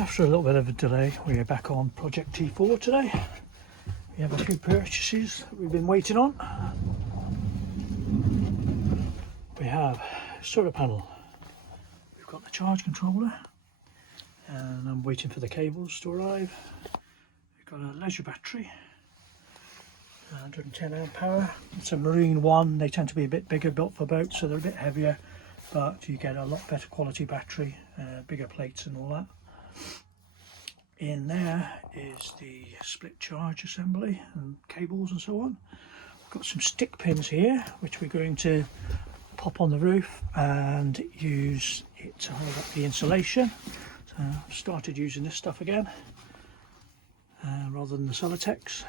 After a little bit of a delay, we're back on Project T4 today. We have a few purchases that we've been waiting on. We have a solar panel. We've got the charge controller, and I'm waiting for the cables to arrive. We've got a leisure battery, 110 amp hour. It's a marine one. They tend to be a bit bigger, built for boats, so they're a bit heavier, but you get a lot better quality battery, bigger plates and all that. In there is the split charge assembly and cables and so on. We've got some stick pins here, which we're going to pop on the roof and use it to hold up the insulation. So I've started using this stuff again, rather than the Celotex.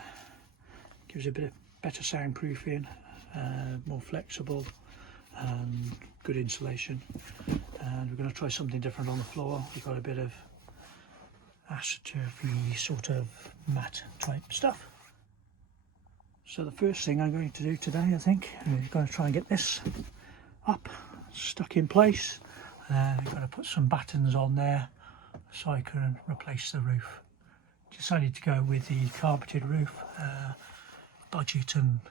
Gives a bit of better soundproofing, more flexible and good insulation. And we're going to try something different on the floor. We've got a bit of astroturfy sort of matte type stuff. So the first thing I'm going to do today, I think, is going to try and get this up, stuck in place. I'm going to put some battens on there so I can replace the roof. Decided to go with the carpeted roof, budget and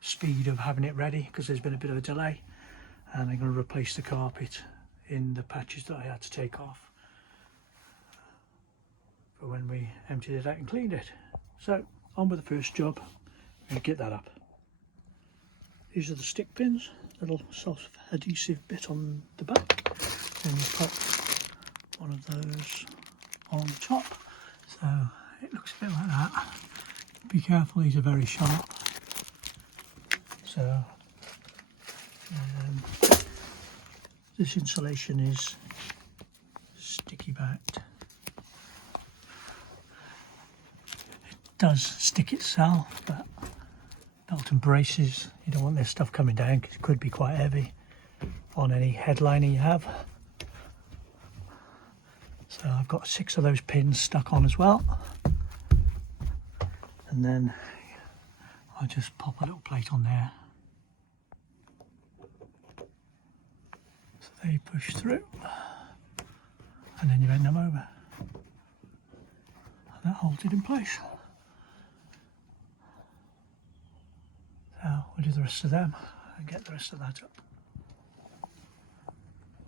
speed of having it ready because there's been a bit of a delay, and I'm going to replace the carpet in the patches that I had to take off for when we emptied it out and cleaned it. So on with the first job and get that up. These are the stick pins, little self-adhesive bit on the back, and you pop one of those on top. So it looks a bit like that. Be careful, these are very sharp. So this insulation is sticky backed. It does stick itself, but belt and braces, you don't want this stuff coming down because it could be quite heavy on any headliner you have. So I've got 6 of those pins stuck on as well, and then I'll just pop a little plate on there so they push through, and then you bend them over and that holds it in place. So we'll do the rest of them and get the rest of that up.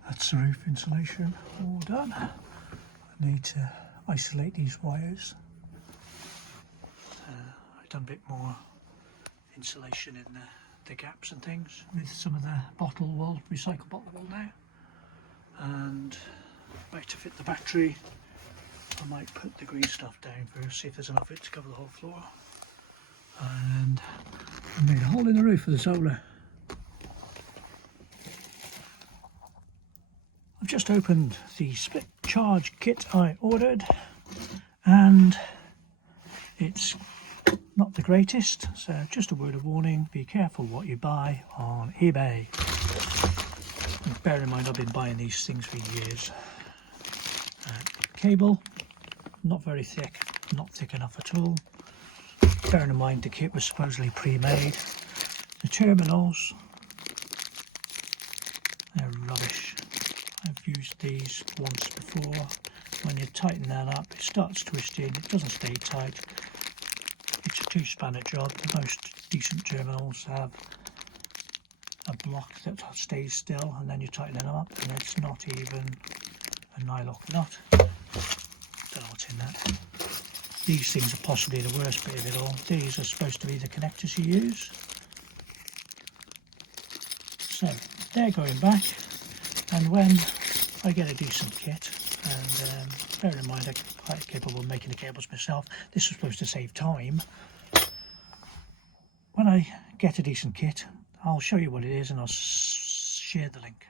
That's the roof insulation all done. I need to isolate these wires. I've done a bit more insulation in the gaps and things with some of the bottle wool, recycled bottle wool now. And back to fit the battery, I might put the green stuff down first, see if there's enough of it to cover the whole floor. And I made a hole in the roof for the solar. I've just opened the split charge kit I ordered, and it's not the greatest, so just a word of warning, be careful what you buy on eBay. And bear in mind I've been buying these things for years. Cable, not very thick, not thick enough at all. Bearing in mind the kit was supposedly pre-made. The terminals, they're rubbish. I've used these once before. When you tighten that up, it starts twisting, it doesn't stay tight. It's a 2-spanner job. Most decent terminals have a block that stays still, and then you tighten them up, and it's not even a nylock nut. Don't know what's in that. These things are possibly the worst bit of it all. These are supposed to be the connectors you use. So they're going back, and when I get a decent kit, and bear in mind I'm quite capable of making the cables myself, this was supposed to save time. When I get a decent kit, I'll show you what it is and I'll share the link.